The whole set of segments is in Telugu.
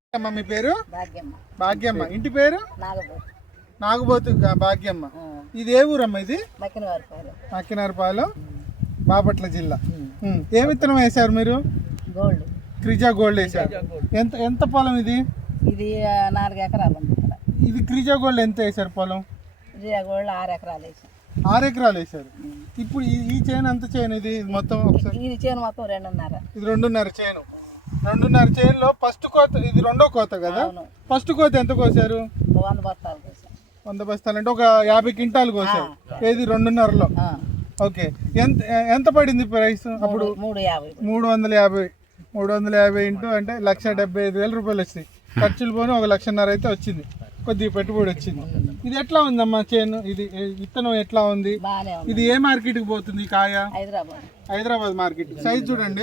అమ్మ మీ పేరు భాగ్యమ్మ. భాగ్యమ్మ. ఇంటి పేరు నాగబోతు. నాగబోతు భాగ్యమ్మ. ఇది ఏ ఊరమ్మ? ఇది మక్కినారపాలెం, బాపట్ల జిల్లా. ఏ విత్తనం వేశారు మీరు? గోల్డ్, క్రిజా గోల్డ్ వేశారు. ఎంత ఎంత పొలం ఇది? ఇది 4 ఎకరాలు ఉంది ఇక్కడ. ఇది క్రిజా గోల్డ్ ఎంత వేశారు పొలం? క్రిజా గోల్డ్ 6 ఎకరాలు వేసాం. 6 ఎకరాలు వేశారు. ఇప్పుడు ఈ చేను ఎంత చేను ఇది మొత్తం? ఇది చేను మొత్తం 2.5. ఇది 2.5 చేను. 2.5 చేనులో ఫస్ట్ కోత, ఇది రెండో కోత కదా? ఫస్ట్ కోత ఎంత కోసారు? 100 బస్తాలు కోసాం. 100 బస్తాలు అంటే ఒక 50 క్వింటాలు కోసారు. ఏది 2.5లో? ఓకే. ఎంత ఎంత పడింది ప్రైస్ అప్పుడు? 350. 350 ఇంటూ అంటే 1,75,000 రూపాయలు వచ్చింది. ఖర్చులు పోను 1,50,000 అయితే వచ్చింది. కొద్దిగా పెట్టుబడి వచ్చింది. ఇది ఎట్లా ఉందమ్మా చేను? ఇది విత్తనం ఎట్లా ఉంది? ఇది ఏ మార్కెట్కి పోతుంది కాయ? హైదరాబాద్ మార్కెట్. సైజ్ చూడండి,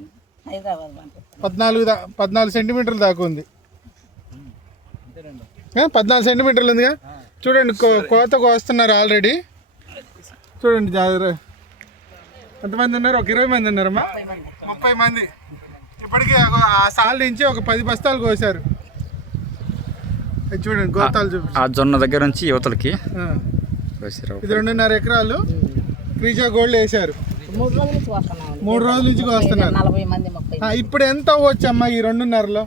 14 సెంటీమీటర్లు దాకా ఉంది. 14 సెంటీమీటర్లు ఉందిగా. చూడండి, కోత కోస్తున్నారు ఆల్రెడీ. చూడండి జాగ్రత్త. ఎంతమంది ఉన్నారు? ఒక 20 మంది ఉన్నారమ్మా? 30 మంది. ఇప్పటికీ ఆ సాల్ నుంచి ఒక 10 బస్తాలు కోసారు. చూడండి గోతాలు చూపి. ఆ జొన్న దగ్గర నుంచి యువతలకి ఇది 2.5 ఎకరాలు క్రిజా గోల్డ్ వేశారు. 3 రోజుల నుంచి కోస్తున్నారు. ఇప్పుడు ఎంత అవ్వచ్చు అమ్మా ఈ 2.5లో?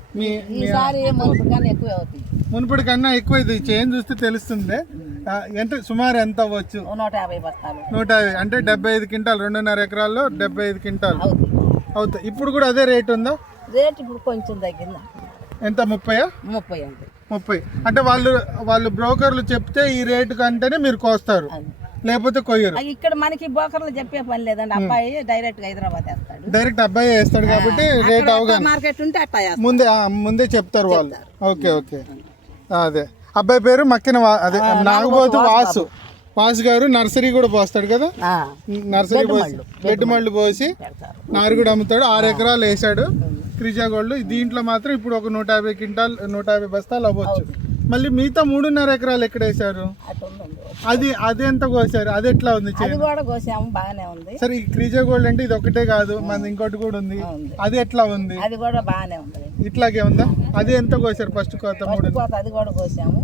మునుపటి కన్నా ఎక్కువ. ఇది చేంజ్ చూస్తే తెలుస్తుంది. ఎంత సుమారు ఎంత అవ్వచ్చు? 150 అంటే 75 క్వింటాలు. 2.5 ఎకరాల్లో 75 క్వింటాలు అవుతాయి. ఇప్పుడు కూడా అదే రేట్ ఉందా? రేట్ ఇప్పుడు కొంచెం తగ్గిందా? ఎంత? 30 అంటే వాళ్ళు బ్రోకర్లు చెప్తే ఈ రేటు కంటేనే మీరు కోస్తారు, లేకపోతే కొయ్యరు. ఇక్కడ మనకి బ్రోకర్లు చెప్పే పని లేదండి. అబ్బాయి డైరెక్ట్ హైదరాబాద్ వేస్తాడు. డైరెక్ట్ అబ్బాయి వేస్తాడు కాబట్టి రేట్ అవగానే మార్కెట్ ఉంటే అట్లా ముందే చెప్తారు వాళ్ళు. ఓకే. అదే అబ్బాయి పేరు అదే నాగబోతు వాసు గారు. నర్సరీ కూడా పోస్తాడు కదా? నర్సరీ పోసి బెడ్ మళ్ళు పోసి నారు కూడా అమ్ముతాడు. 6 ఎకరాలు వేసాడు క్రిజా గోల్డ్. దీంట్లో మాత్రం ఇప్పుడు ఒక 150 క్వింటాల్ 150 బస్తాలు అవ్వచ్చు. మళ్ళీ మిగతా 3.5 ఎకరాలు ఎక్కడ వేసారు? అది ఎంత కోసారు? అది ఎట్లా ఉంది? బాగానే ఉంది. సరే, ఈ క్రిజా గోల్డ్ అంటే ఇది ఒకటే కాదు, మన ఇంకోటి కూడా ఉంది. అది ఎట్లా ఉంది? అది కూడా బాగానే ఉంది. ఇట్లాగే ఉందా? అది ఎంత కోసారు ఫస్ట్ కోత? 3 అది కూడా కోసాము.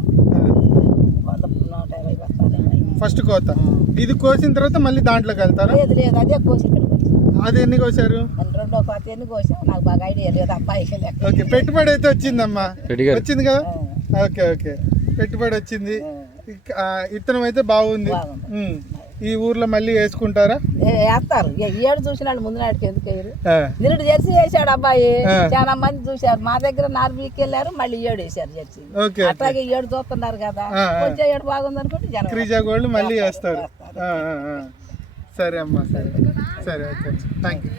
150 బస్తాలు ఫస్ట్ కోత. ఇది కోసిన తర్వాత మళ్ళీ దాంట్లోకి వెళ్తారా? లేదు, అదే కోసి ఇక్కడ. అది ఎన్ని కోసారు? 2వ కోత ఎన్ని కోసాము నాకు బాగా ఐడియా లేదు. అబ్బాయికి ఓకే. పెట్టుబడి అయితే వచ్చిందమ్మా? వచ్చింది కదా? ఓకే. పెట్టుబడి వచ్చింది. విత్తనం అయితే బాగుంది. ఈ ఊర్లో మళ్ళీ వేసుకుంటారా? వేస్తారు. ఏడు చూసిన ముందు నాటికి ఎందుకు వేయరు? నిరుడు జెర్సీ వేసాడు అబ్బాయి. చాలా మంది చూశారు. మా దగ్గర 4 వీక్ వెళ్ళారు, మళ్ళీ 7 వేసారు జెర్సీ. అట్లాగే 7 చూస్తున్నారు కదా, కొంచెం 7 బాగుంది అనుకుంటే జనం క్రిజా గోల్డ్ మళ్ళీ వేస్తారు. సరే అమ్మా, సరే. Okay, thank you.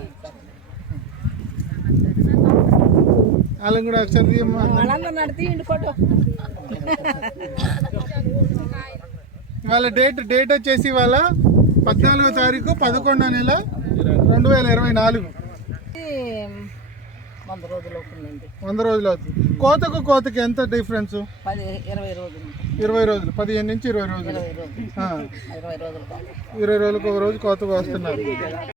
వాళ్ళని కూడా ఒకసారి వాళ్ళందరూ నడితే ఇంటి ఫోటో. వాళ్ళ డేట్ వచ్చేసి వాళ్ళ 14వ తారీఖు 11వ నెల 2024. 100 రోజులు అవుతుందండి. 100 రోజులు అవుతుంది. కోతకి ఎంత డిఫరెన్స్? 20 రోజులు. 20 రోజులు, 15 నుంచి 20 రోజులు. 20 రోజులు. 20 రోజులకు ఒక రోజు కోతకు వస్తున్నారు.